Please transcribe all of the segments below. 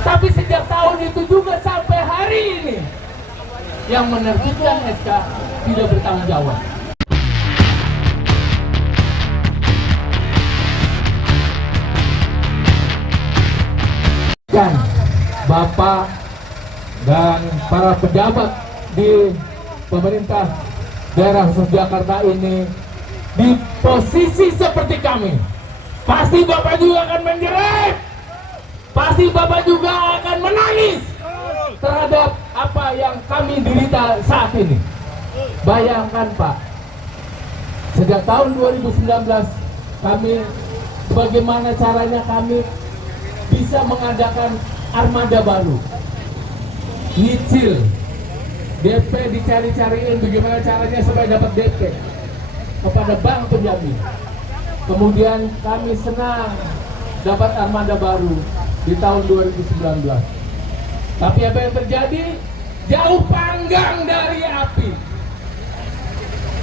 Tapi sejak tahun itu juga sampai hari ini yang menerbitkan SK tidak bertanggung jawab. Dan Bapak dan para pejabat di pemerintah daerah khusus Jakarta ini di posisi seperti kami, pasti Bapak juga akan menjerit, pasti Bapak juga akan menangis terhadap apa yang kami derita saat ini. Bayangkan Pak, sejak tahun 2019 kami, bagaimana caranya kami bisa mengadakan armada baru, nyicil, DP dicari-cariin bagaimana caranya supaya dapat DP kepada bank penjamin. Kemudian kami senang dapat armada baru di tahun 2019. Tapi apa yang terjadi? Jauh panggang dari api.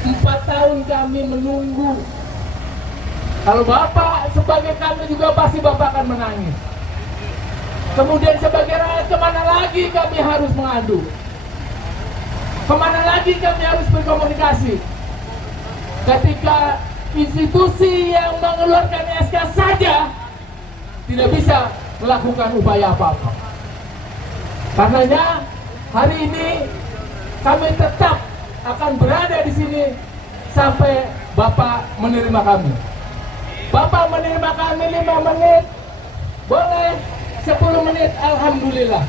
4 tahun kami menunggu. Kalau Bapak sebagai kami juga pasti Bapak akan menangis. Kemudian sebagai rakyat, kemana lagi kami harus mengadu? Kemana lagi kami harus berkomunikasi? Ketika institusi yang mengeluarkan SK saja tidak bisa melakukan upaya apa-apa. Karenanya hari ini kami tetap akan berada di sini sampai Bapak menerima kami. Bapak menerima kami 5 menit, boleh 10 menit, alhamdulillah.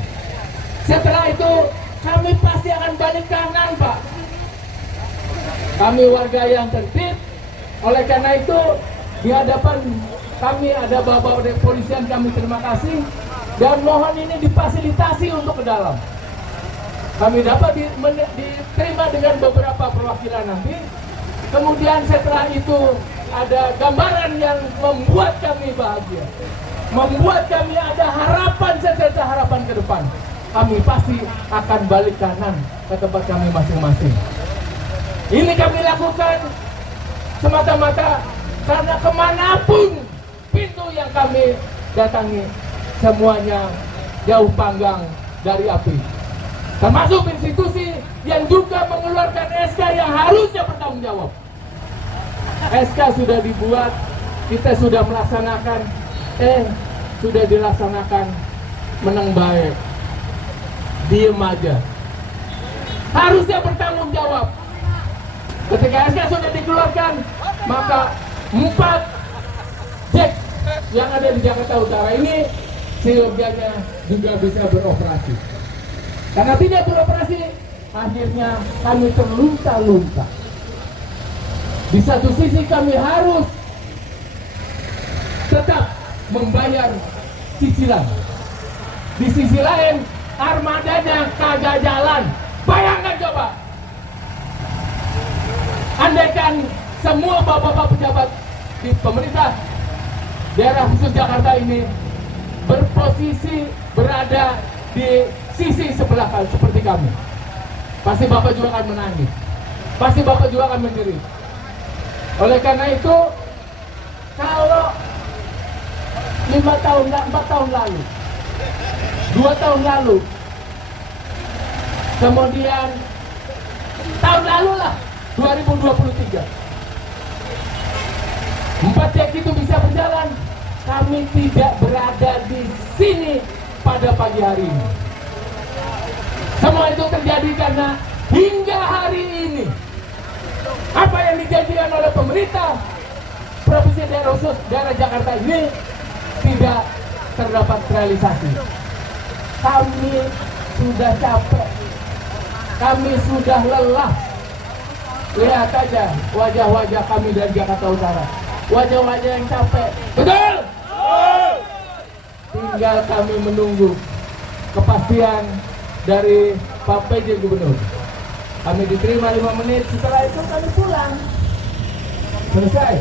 Setelah itu kami pasti akan balik kanan Pak. Kami warga yang tertib, oleh karena itu di hadapan kami ada bapak dari kepolisian, kami terima kasih dan mohon ini difasilitasi untuk ke dalam. Kami dapat diterima dengan beberapa perwakilan nanti. Kemudian setelah itu ada gambaran yang membuat kami bahagia, membuat kami ada harapan, secerca harapan ke depan. Kami pasti akan balik kanan ke tempat kami masing-masing. Ini kami lakukan semata-mata karena kemanapun pintu yang kami datangi, semuanya jauh panggang dari api. Termasuk institusi yang juga mengeluarkan SK yang harusnya bertanggung jawab. SK sudah dibuat, kita sudah melaksanakan, sudah dilaksanakan menang baik, diem aja. Harusnya bertanggung jawab. Ketika SK sudah dikeluarkan, maka 4 JEK yang ada di Jakarta Utara ini seyogianya juga bisa beroperasi. Karena tidak beroperasi, akhirnya kami terlunta-lunta. Di satu sisi kami harus tetap membayar cicilan. Di sisi lain, armadanya kagak jalan. Bayangkan coba, andaikan semua bapak-bapak pejabat di pemerintah daerah khusus Jakarta ini berposisi berada di sisi sebelah seperti kami, pasti Bapak juga akan menangis, pasti Bapak juga akan menjerit. Oleh karena itu, kalau 4 tahun lalu, 2 tahun lalu, kemudian tahun lalu lah 2023, 4 JEK itu bisa berjalan, kami tidak berada di sini pada pagi hari ini. Semua itu terjadi karena hingga hari ini apa yang dijanjikan oleh pemerintah Provinsi Daerah Khusus Daerah Jakarta ini tidak terdapat realisasi. Kami sudah capek, kami sudah lelah. Lihat aja wajah-wajah kami dari Jakarta Utara, wajah-wajah yang capek. Betul? Tinggal kami menunggu kepastian dari Pak PJ Gubernur. Kami diterima 5 menit, setelah itu kami pulang. Selesai.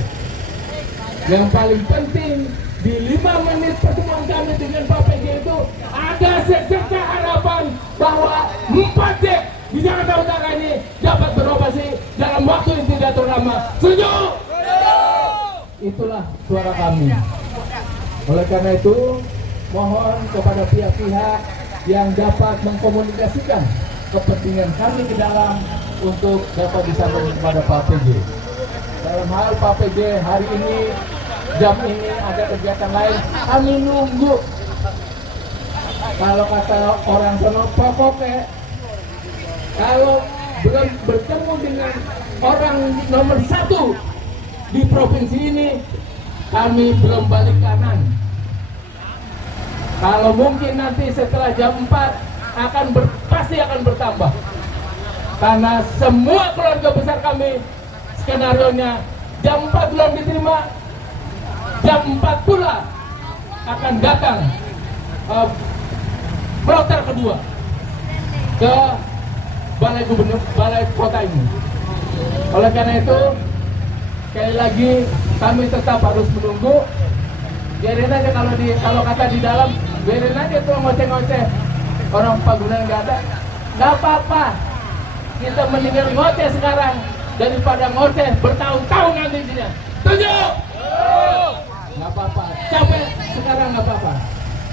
Yang paling penting di 5 menit pertemuan kami dengan Pak PJ itu ada secerca harapan bahwa 4 JEK di Jakarta Utara ini dapat beroperasi dalam waktu yang tidak terlama. Setuju? Itulah suara kami. Oleh karena itu, mohon kepada pihak-pihak yang dapat mengkomunikasikan kepentingan kami ke dalam untuk dapat disampaikan kepada Pak PJ. Dalam hal Pak PJ hari ini, jam ini ada kegiatan lain, kami nunggu. Kalau kata orang sono pokoknya, kalau belum bertemu dengan orang nomor 1 di provinsi ini, kami belum balik kanan. Kalau mungkin nanti setelah jam 4 pasti akan bertambah. Karena semua keluarga besar kami skenario-nya jam 4 belum diterima, jam 4 pula akan datang kloter kedua ke balai gubernur, balai kota ini. Oleh karena itu, sekali lagi kami tetap harus menunggu. Biarin aja kalau kata di dalam, biarin aja tuh ngoceh-ngoceh. Orang Pagunan nggak ada, nggak apa-apa. Kita mendingan ngoceh sekarang daripada ngoceh bertahun-tahun nantinya. Setuju? Nggak apa-apa. Capek sekarang nggak apa-apa.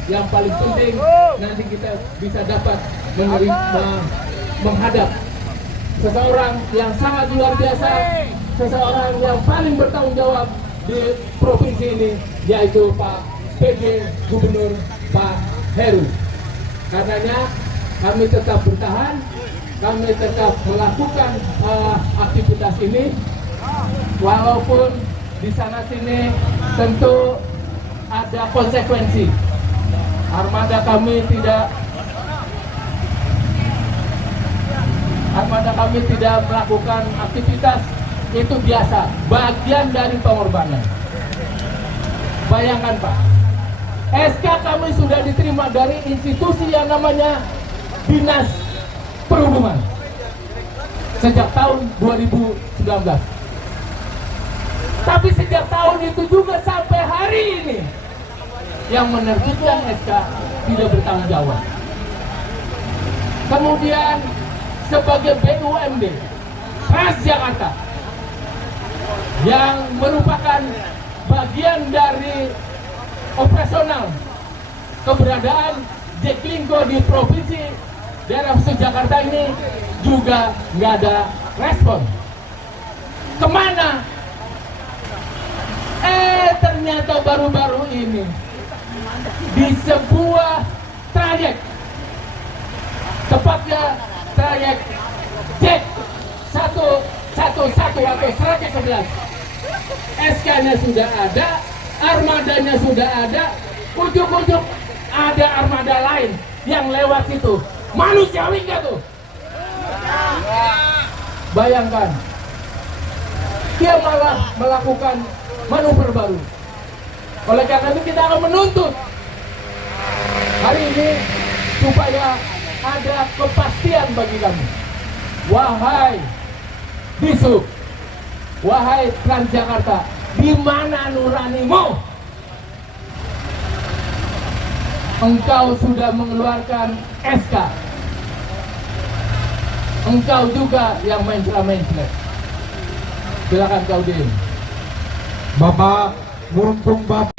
Yang paling penting nanti kita bisa dapat menerima, menghadap seseorang yang sangat luar biasa, seseorang yang paling bertanggung jawab di provinsi ini, yaitu Pak PJ Gubernur Pak Heru. Karenanya kami tetap bertahan, kami tetap melakukan aktivitas ini, walaupun di sana sini tentu ada konsekuensi. Armada kami tidak melakukan aktivitas, itu biasa, bagian dari pengorbanan. Bayangkan Pak, SK kami sudah diterima dari institusi yang namanya Dinas Perhubungan sejak tahun 2019. Tapi sejak tahun itu juga sampai hari ini yang menerbitkan SK tidak bertanggung jawab. Kemudian sebagai BUMD Transjakarta yang merupakan bagian dari operasional keberadaan Jaklingko di provinsi daerah khusus Jakarta ini juga nggak ada respon. Kemana? Ternyata baru-baru ini di sebuah trayek, tepatnya trayek JEK 111 atau 111, SK-nya sudah ada, armadanya sudah ada, ujuk-ujuk ada armada lain yang lewat situ. Manusiawi nggak tuh? Bayangkan, dia malah melakukan manuver baru. Oleh karena itu kita akan menuntut hari ini supaya ada kepastian bagi kami. Wahai Disub, wahai Transjakarta, di mana nuranimu? Engkau sudah mengeluarkan SK. Engkau juga yang mencela-mencela. Silakan kau Din. Bapak, mumpung Bapak